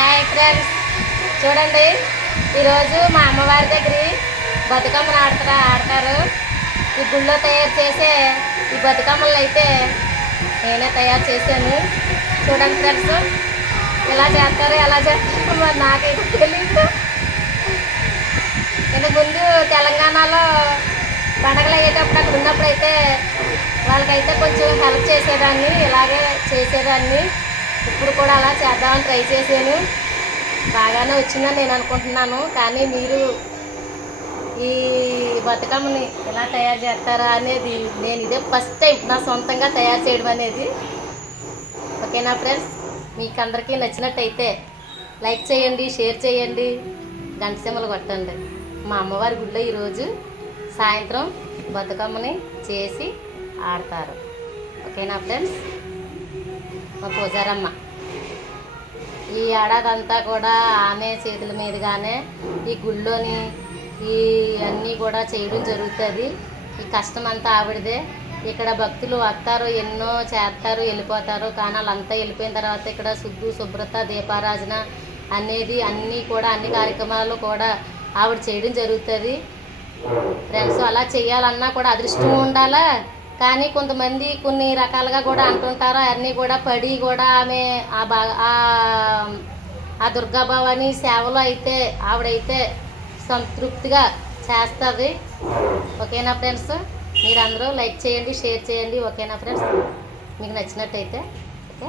Hi friends. చూడండి ఈరోజు మా అమ్మవారి దగ్గర బతుకమ్మలు ఆడతారా ఆడతారు. ఈ గుళ్ళో తయారు చేసే ఈ బతుకమ్మలు అయితే నేనే తయారు చేశాను. చూడండి ఫ్రెండ్స్ ఇలా చేస్తారు ఎలా చేస్తారు మరి నాకైతే తెలియదు ఇంతకు ముందు తెలంగాణలో పండగలు అయ్యేటప్పుడు అక్కడ ఉన్నప్పుడు అయితే వాళ్ళకైతే కొంచెం హెల్ప్ చేసేదాన్ని ఇలాగే చేసేదాన్ని. ఇప్పుడు కూడా అలా చేద్దామని ట్రై చేశాను. బాగానే వచ్చిందని నేను అనుకుంటున్నాను. కానీ మీరు ఈ బతుకమ్మని ఎలా తయారు చేస్తారా అనేది నేను ఇదే ఫస్ట్ టైం నా సొంతంగా తయారు చేయడం అనేది. ఓకేనా ఫ్రెండ్స్ మీకు అందరికీ నచ్చినట్టయితే లైక్ చేయండి షేర్ చేయండి గంటసీమలు కొట్టండి. మా అమ్మవారి గుడిలో ఈరోజు సాయంత్రం బతుకమ్మని చేసి ఆడతారు. ఓకేనా ఫ్రెండ్స్ మా పూజారమ్మ ఈ ఏడాదంతా కూడా ఆమె చేతుల మీదుగానే ఈ గుళ్ళోని ఈ అన్నీ కూడా చేయడం జరుగుతుంది. ఈ కష్టం అంతా ఆవిడదే. ఇక్కడ భక్తులు వస్తారు ఎన్నో చేస్తారు వెళ్ళిపోతారు. కానీ వాళ్ళంతా వెళ్ళిపోయిన తర్వాత ఇక్కడ శుద్ధు శుభ్రత దీపారాజన అనేది అన్నీ కూడా అన్ని కార్యక్రమాలు కూడా ఆవిడ చేయడం జరుగుతుంది. ఫ్రెండ్స్ అలా చేయాలన్నా కూడా అదృష్టం ఉండాలా? కానీ కొంతమంది కొన్ని రకాలుగా కూడా అంటుంటారు అన్నీ కూడా పడి కూడా ఆమె ఆ బా ఆ- ఆ దుర్గా భవాని సేవలో అయితే ఆవిడైతే సంతృప్తిగా చేస్తుంది. ఓకేనా ఫ్రెండ్స్? మీరందరూ లైక్ చేయండి షేర్ చేయండి. ఓకేనా ఫ్రెండ్స్? మీకు నచ్చినట్టయితే ఓకే?